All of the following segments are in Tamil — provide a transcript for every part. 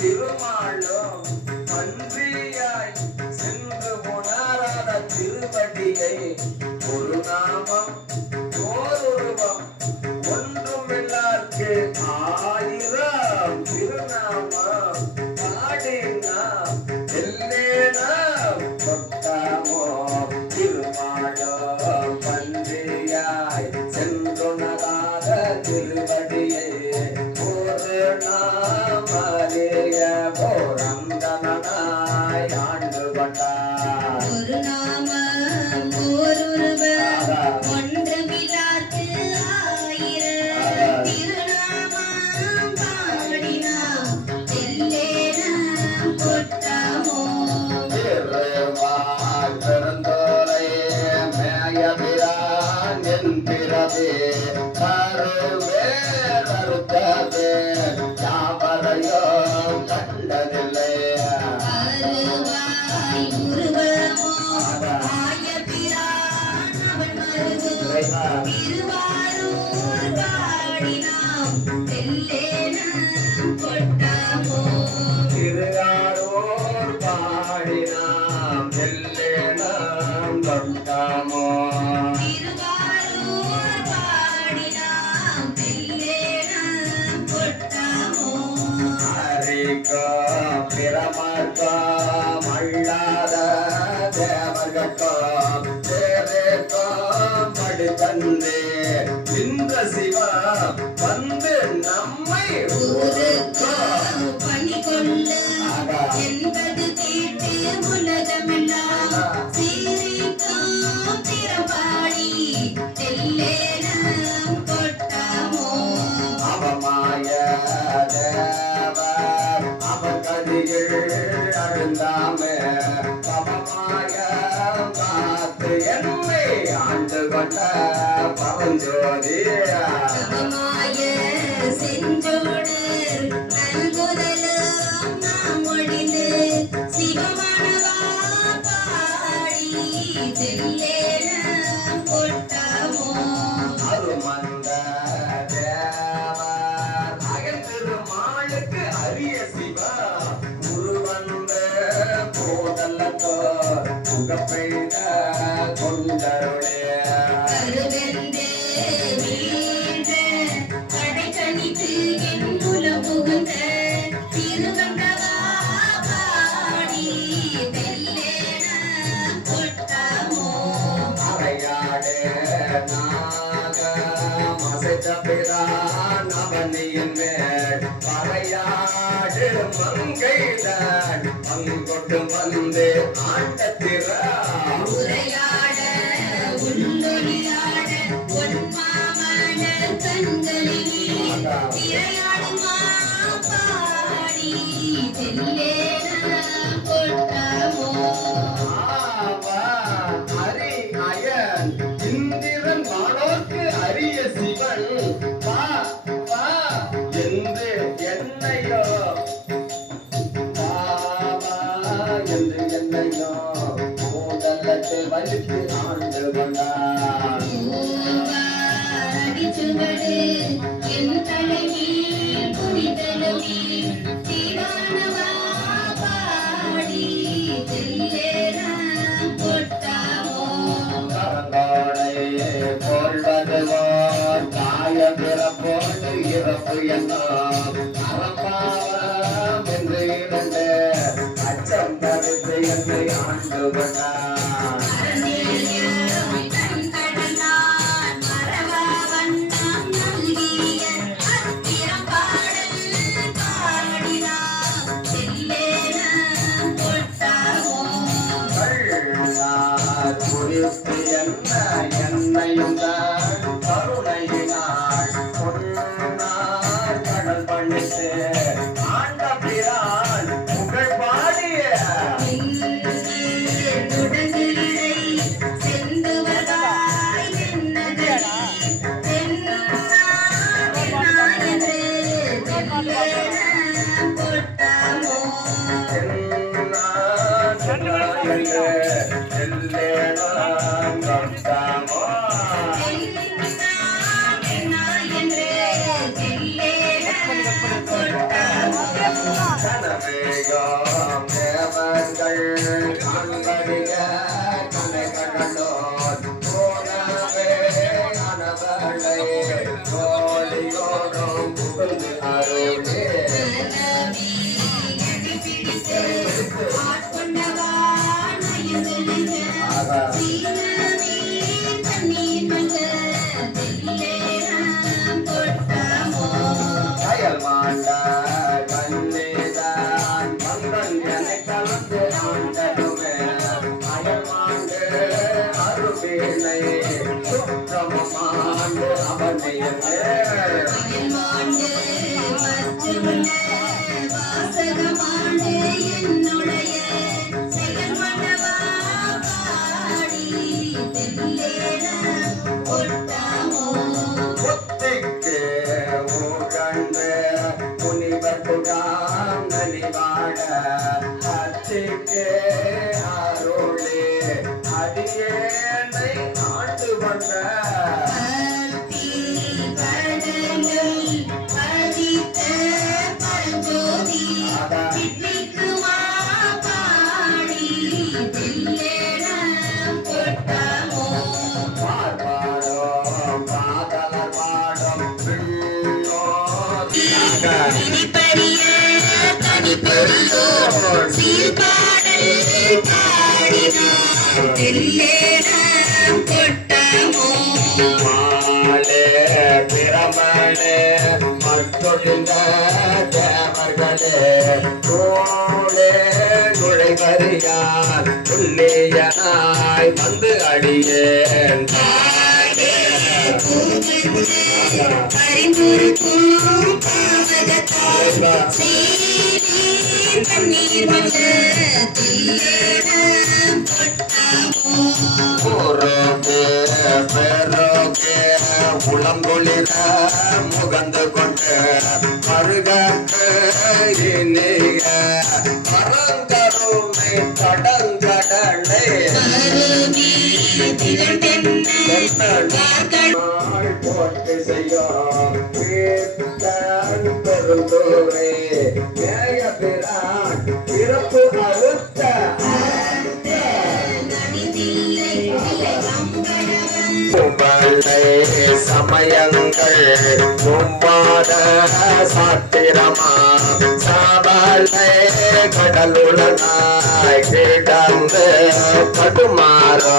திருமாலும் பன்றியாய் சென்று உணராத திருவடியை ஒரு நாமம் ஓருருவம் ஒன்றுமில்லார்க்கு ஆயிரம் திருநாமம் பாடினா எல்லேனா கொட்டாமோ திருமாலும் பன்றியாய் சென்றுணராத திருவடியை ஒரு நாமலேய போரந்தனாய் ஆண்டு கொண்டார் ஒரு நாமம் ஓருருவம் ஒன்றுமில்லார்க்கு ஆயிரம் திருநாமம் பாடினாம் எல்லேனம் கொட்டாமோ திருமால் பெருந்தோரை மேயபிரான் என் பிறவே கருவே கருத்தவே யாவரையோ கண்டதில்லை அருவாய் உருவமோ ஆயபிரான் அவன் மருது திருவாரூர் பாடினாம் எல்லேனம் கொட்டாமோ திருவாரூர் பாடினாம் எல்லேனம் கொட்டாமோ திருவாரூர் பாடினாம் எல்லேனம் கொட்டாமோ ஹரிக்கோ பிரமர்க்கம் அல்லாத தேவர்கட்கம் தேவேக்கம் படுத்தந்தே இந்த சிவா வந்து நம்மை ஊருக்கு பணி கொண்டு என்பது கேட்டு உலகமெல்லாம் சீரிக்கும் திறப்பாடி எல்லேனம் கொட்டாமோ அவமாய தேவர் அவகதியில் அழுந்தாமே பவமாய காத்து என்னை ஆண்டு கொண்ட பவஞ்சோதி சமமாய செஞ்சோடு நல்குதலும் நாம் ஒழிந்து சிவமானவா பாடி எல்லேனம் கொட்டாமோ அருமந்த தேவர் அகத்திருமாளுக்கு அரிய சிவா உருவந்த போதல்லத்தோ புகப்பெய்த கொண்டருளே கருவெந்தே வீழ்ந்த கடைக்கணித்து என் குலம் புகுந்த திருவங்கவா பாடி எல்லேனம் கொட்டாமோ அறையாடே நாக மசைத்த பிரான் அவனியின் மேல் பறையாடு மங்கைதான் பங்கொட்டு வந்து ஆண்டத்திரா உரையாட உள்ளொளியாட பொன்மாமண கண்களினி திரையாடுமா பாடி எல்லேனம் கொட்டாமோ ஆவா ஹரி அயன் இந்திரன் வானோர்க்கு அரிய சிவன் வா வா என்று என்னையோ வா என்று என்னையோ மூதல்லத்தை வலித்து ஆண்டு கொண்டார் அடிச்சுவடு என் தலைமீள் குடித்தலுமே தீவானவா பாடி எல்லேனம் கொட்டாமோ கரங்கோடை கொள்வதுவோ தாய பிறப்போடு இறப்பு என்னோ அறப்பாவம் என்று இரண்டு அச்சம் தவிர்த்து என்னை ஆண்டு கொண்டார் அறநேயம் தன் கடனான் மறவா வண்ணம் நல்கிய அத்திரம் பாடல் பாடினாம் எல்லேனம் கொட்டாமோ கள்ளார் குறித்து என்னையும் தான் கருணையினாள் பொன்னார் கடல் பண்ணிட்டு ஆண்ட பிரான் புகழ் பாடிய எங்கே மகளை கோடியோடும் புகழ்ந்து அருளே அயல் மாண்டா கண்ணேதான் மந்தன் என்னை கலந்து ஆண்டனுமே அயல் மாண்டு அருளேனை சுத்தமாண்டு அவனையே புத்திக்கு உகந்து முனிவர்குடாம் நலிவாட அத்திக்கு அருளே அடியேனை ஆண்டு வந்த பார்ப்பாடும் காதலர் பாடும் மாலே பிரமணே மற்றொழிந்த தேவர்களே தோளே நுழைவறியான் புள்ளியனாய் வந்து அடியேன் பெருகே உளம்பொழில முகந்து கொண்டு மருகற்கு இனிய மரங்கருமை கடங்கடலை போட்டு செய்யும் பெருந்தோரே மேய பிரான் பிறப்பு அறுத்த சமயங்கள் மும்பாத சாத்திரமா சாவலை கடலுளனாய் கிடந்து படுமாறா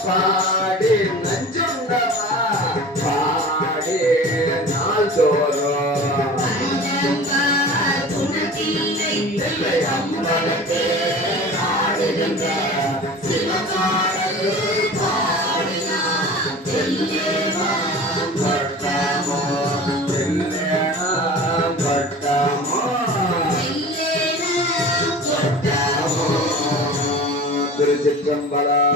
பாடி நஞ்சுண்டவா பாடி நாள் தோறும் அம்பலத்தே ஆடுகின்ற சிவபாடல் பாடினான் பட்டமோ பட்டமோ திருச்சிற்றம்பலம்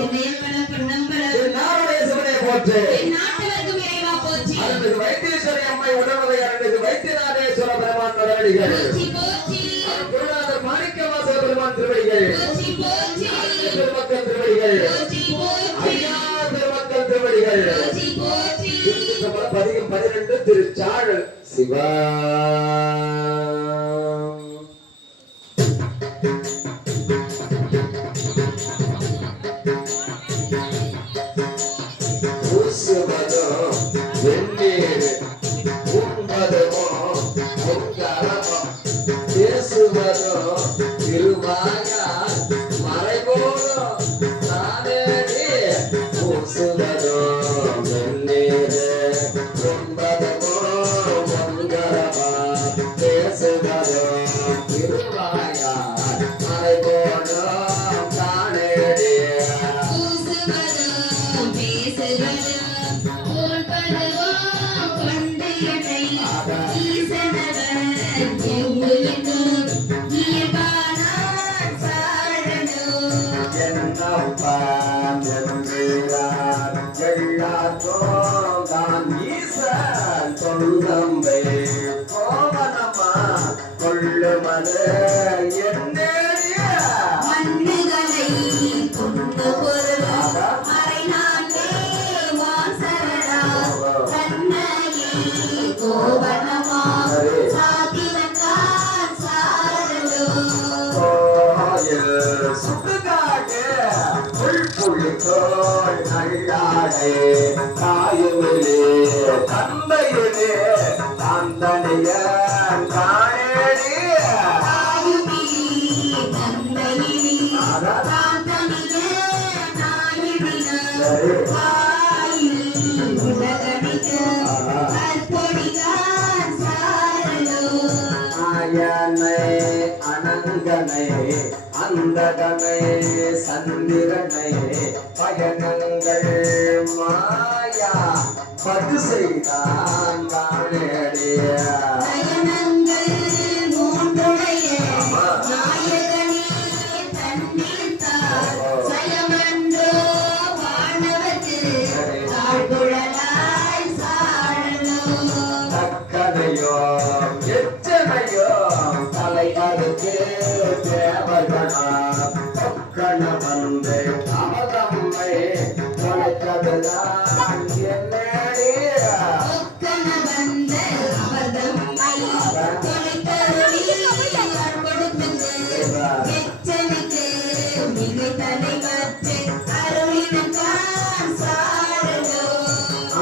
வைத்தீஸ்வரி அம்மை உடனதை அருள்மிகு வைத்தியநாதேஸ்வர பெருமான் திருவடிகள் குருநாதர் மாணிக்கவாசக பெருமான் திருவடிகள் பெருமக்கள் திருவடிகள் ஐயா பெருமக்கள் திருவடிகள் பதிகம் 12 திருச்சாழல் சிவா மறைபோலும் நானே பூசுவதோ வருவோம் கொண்டு என்னை ஈசனவன் எவ்வுயிர்க்கும் இயல்பானான் சாழணும். என்னப்பா என்றார் எல்லாத்தோம் தான் ஈசன் தொல்லம்பை கோவனமா கொள்ளுமது என்னேடிய மண்ணுகளை கொண்டு பொருள் மறைநாட்டே வாசரடா தன்னையே கோவணமா சாத்திரக்கான் சாரலும். கோயில் சுடுகாடு புள்ளிக்கோள் நல்லாடே தாயுவிலே தந்தையிலே தாந்தனைய காணேடி தாயுமிலி தந்தையிலி தாந்தனிய நாயுடின வாயில் உலகணிக்க அற்பொடிகான் சாரலும். ஆயனை அனங்கனை அந்தகனை சந்திரனை பயணங்கள் மாயா பது செய்தான் காணேடிய நயனங்கள் மூன்றுடைய நாயகனே தன்னித்தார் சயமன்றோ வானவத்து தாழ்குழலாய் சாழலும். தக்கனையோ எச்சனையோ தலை அறுத்து தேவகனா தொக்கண வந்து அவதம்மை தொலைத்ததுதான் என்னடிய ஒக்கன வந்த அவதம்மை தொலைத்தருளி கொடுத்தது எச்சனுக்கு மிகு தலைவற்று அருளினக்கான் சாழலும்.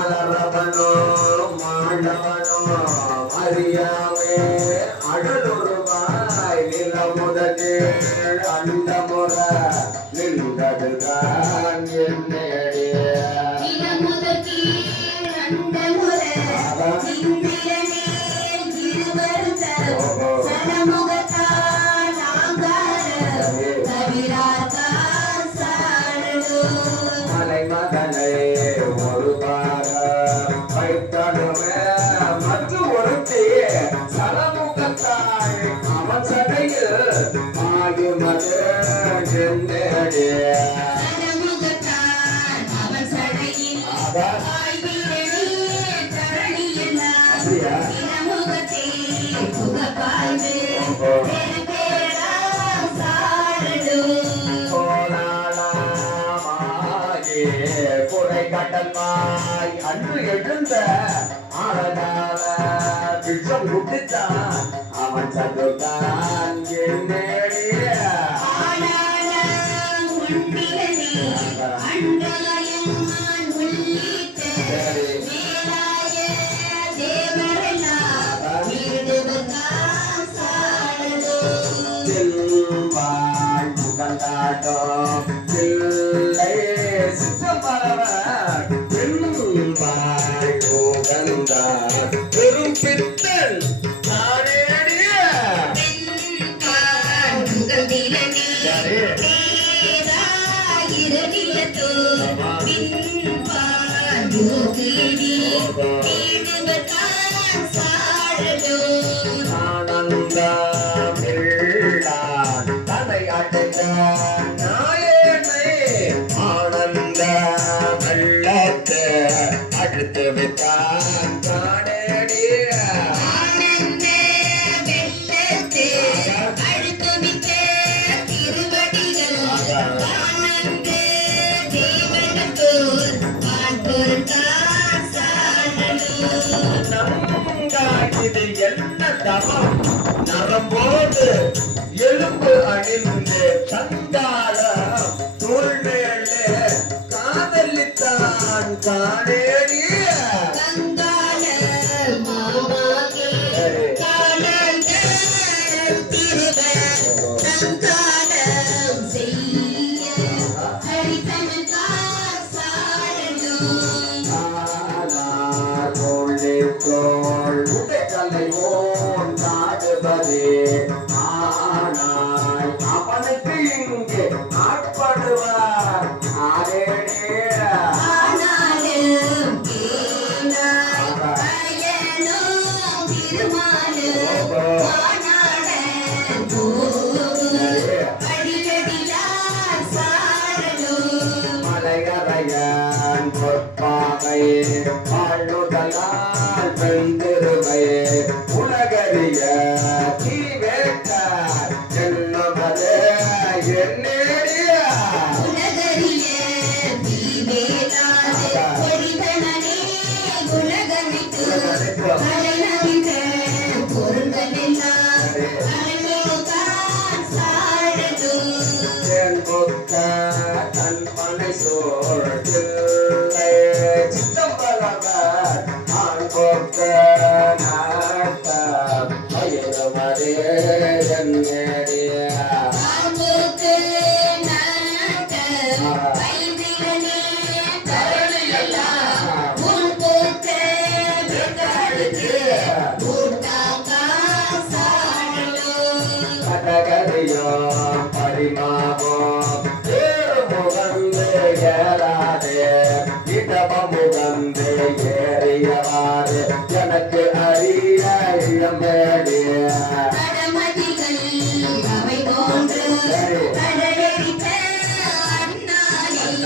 அலரவனோ மாணவனோ அறியாமே அடலுருவாய் நிலமுதகேள் அண்டமுற நின்றதுதான் என்னடிய இளமுதற்கீழ் அண்டமுற இந்திரனேல் இருவருத்த சரமுகத்தான் ஆங்கார தவிராத்தான் சாழலும். மலைமகனை ஒரு பாரம் வைத்தடுமே மற்றும் ஒருத்தி சலமுகத்தாய் அவன் சடையில் ஆயுமது என்னடிய சரமுகத்தான் அவன் சடையில் ஆய்விரனே தரணியெல்லாம் அப்படியா? இளமுகத்தே புகப்பாய்ந்து பெரும்பேராம் சாழலும். கோலாலமாகி குறை கடல்மாய் அன்று எழுந்த ஆழகால விஷம் குடித்தான் அவன் சதுர்தான் என்னடிய ஆனாலும் உண்டிலனே அண்டாயம்மான் உள்ளிட்ட மேலாய தேவரெல்லாம் வீடுவதான் சாழலும். தில்வாய் முகந்தாட்டம் தில்லை சித்தம்பரவர் தில்வாய் முகந்தார் பெரும் பித்தன் நாடேடிய பெண்பான் முகந்திலனே பேராயிரநிலத்தோ பின்பான் யோகினி வீடுவதான் சாழலும். ஆனந்தமில்லான் தலை அடைந்த நாயனை ஆனந்த வெள்ளத்தை அடுத்து விட்டான் காணேடிய ஆனந்த வெள்ளத்து அழுத்துவித்த திருவடிகள் ஆனந்த தேவனத்தோர் வான்பொருள்தான் சாழலும். நங்காகிது என்ன தவம் நரம்போடு எலும்பு அணிந்து சந்தாளம் தோல்மையள்ளே காதலித்தான் காணேடிய கங்காள மாமாகே காணந்த திருவர் சங்காளம் செய்ய ஹரிதனத்தார் சாழலும். ஆனார் தோள் உடைக்கலை ஓன் நாடுபதே ஆனால் அவனுக்கு இங்கே ஆட்படுவார் ஆரேடிய ஆனாலும் கேள முதலால் பெண்திருமை உலகறிய தீவேட்டார் என்னுமது என்னேடிய உலகறிய தீவேலாத பொறிதனனே உலகமிட்டு அரணவித பொருள்களெல்லாம் அரணோதான் சாழலும் தேன்பொத்த தன்பனை சோழத்தில்லை சித்தம்பலவர் ஆண்பொத்த நாட்டார் பயிலுமதே என்னேடிய ஆம்போக்கு நாட்டம் வைதிகனே தரணியெல்லாம் உன்போக்க வெட்டாடுக்கு ஊட்டாக்கா சாழலும் கடகரியோம் பரிமாவோம் திருமுகந்து ஏறாதே இடமுகந்து ஏறியவாறு எனக்கு அறிய இளமேடிய கடமதிகள் அவை போன்று கடலெரித்த அந்நாளில்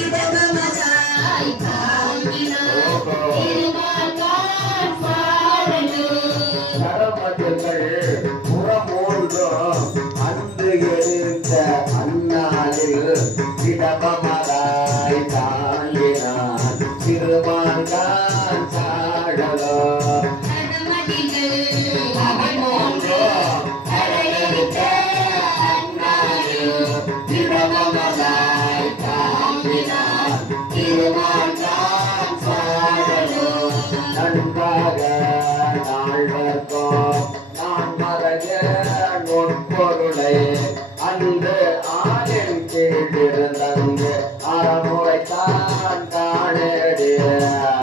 இடமமதாய் தாங்கினார் திருமால்கார் சாழலும் கடமதிகள் புறமூன்றும் அன்று எரிந்த அந்நாளில் இடமமதாய் தாங்கினான் திருமால்கான் சாழலோ கடமதிகள் அவை போன்று கடலெரித்த அந்நாளில் இடமமதாய் தாங்கினார் திருமால்கார் சாழலும் நன்றாக நாள்வர்க்கும் நான் மறைய நுட்பொருளை அன்று ஆளின் கீழிருந்தங்கு அறமுறைத்தான் காணேடிய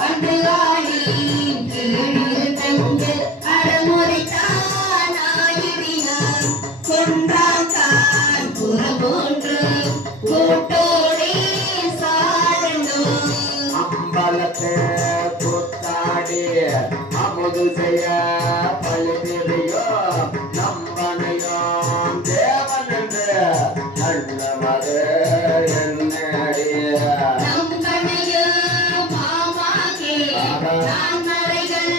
அன்று ஆளின் கீழில் தங்கு அறமுறைத்தான் ஆயிடினார் கொன்றாக்கான் புறமொன்று கூட்டோடே சாழலும் அம்பலத்தே புத்தாடி அமுது செய்ய பழுதிரியோ நம்பனையோம் தேவன் என்று நன்னமது என்னடிய நம் கணையோ மாமாகே நான் மறைகள்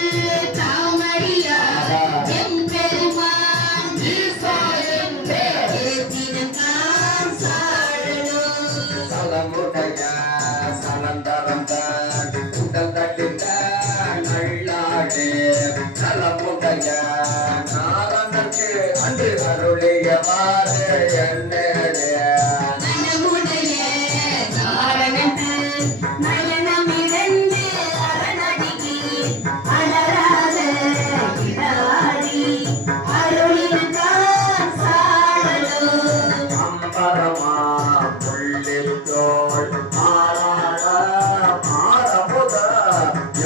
தாமறியா எம்பெருமான் ஈஸ்வரன் தினக்கான் சாழலும் சலமுடைய சலந்தரந்தான் உடல் கட்டிந்த நல்லாடே சலமுடைய நாரணனுக்கு அன்று அருளியவாறு என்னடே மனமுடைய காரணத்தன் நயனமிழந்து அரணடிக்கு அலராத இடாடி அருளின்கான் சாழலும் அம்பரமா புள்ளித்தோள் ஆராட ஆரமுத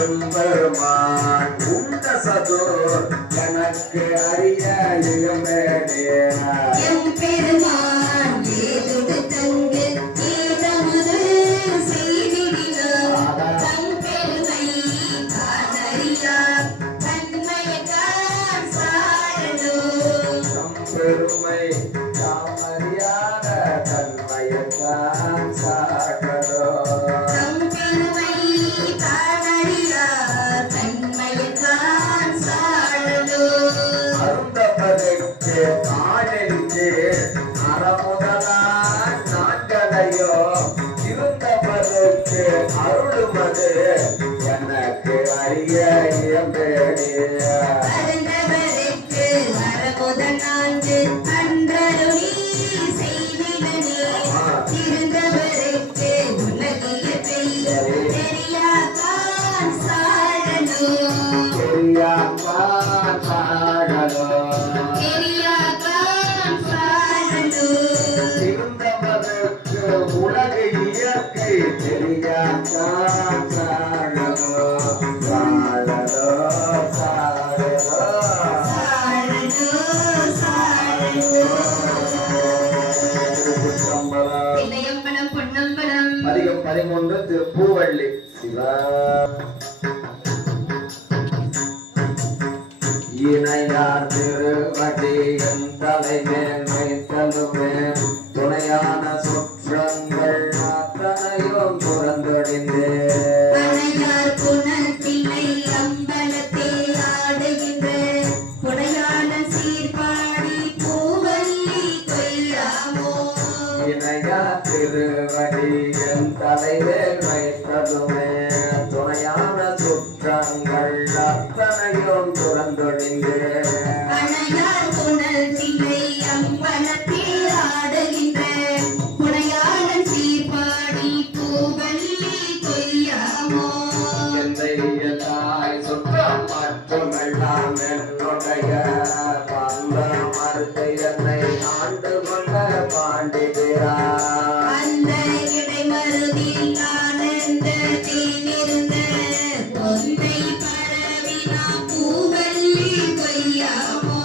எம்பெருமான் உண்ட சது எனக்கு அறிய இளமேடிய எம்பெருமான் ஏதுடு தங்கு ஏதமுது செய்திடினார் தம் பெருமை காணறியார் தன்மையக்கான் சாழலும் பெருமை தாமறியாத தன்மையத்தான் சாடலோ தம் பெருமை காணறியார் தன்மையக்கான் சாழலும் அருந்தபதற்கு ஆளென்று அறமுதலான் நாட்களையோ இருந்தபதற்கு அருளுமது எனக்கு அறிய இயம்பேடிய அருந்தவருக்கு அறமுத நான்கு அன்றருளி செய்திடனே திருந்தவருக்கு உலகிய தெரியாதான் சாழலும் பெரியாத்தான் சாடலோ தெரியாதான் சாழலும் இருந்தபதற்கு உலக இயற்கை தெரியாத்தான் சாடலோ சாடலோ சாடலோ சாழலும் சாழலும் திருச்சிற்றம்பலம். தில்லையம்பலம் பொன்னம்பலம் அதிகம் 13 திருப்பூவள்ளி சிவா இணையார் திருவடியின் தலைமேல் வைத்தலுமே துணையான சுற்றங்கள் அத்தனையும் துறந்தொழிந்தே அணையார் புனத்தில் துன்பங்கள் அத்தனையும் துறந்தொழிந்து அணையார் புனல் தில்லை அம்பலத்தில் ஆடுகின்ற புனையாளன் சீர்பாடி பூவல்லி கொய்யாமோ எந்தைய தாய் சுற்றம் மட்டுமெல்லாம் என்னுடைய பந்த மறுத்தை என்னை ஆண்டு கொண்ட பாண்டிகிறார் அந்த இடைமருதில் ஆனந்தத்தில் இருந்த பொன்னை பரவினா பூவல்லி கொய்யாமோ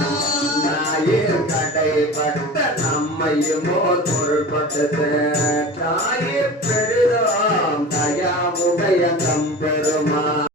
ஞாயிற் கடைப்பட்ட நம்மையுமோ பொருள்பட்டது தாயிற் பெரிதோம் தயாமுடைய தம்பே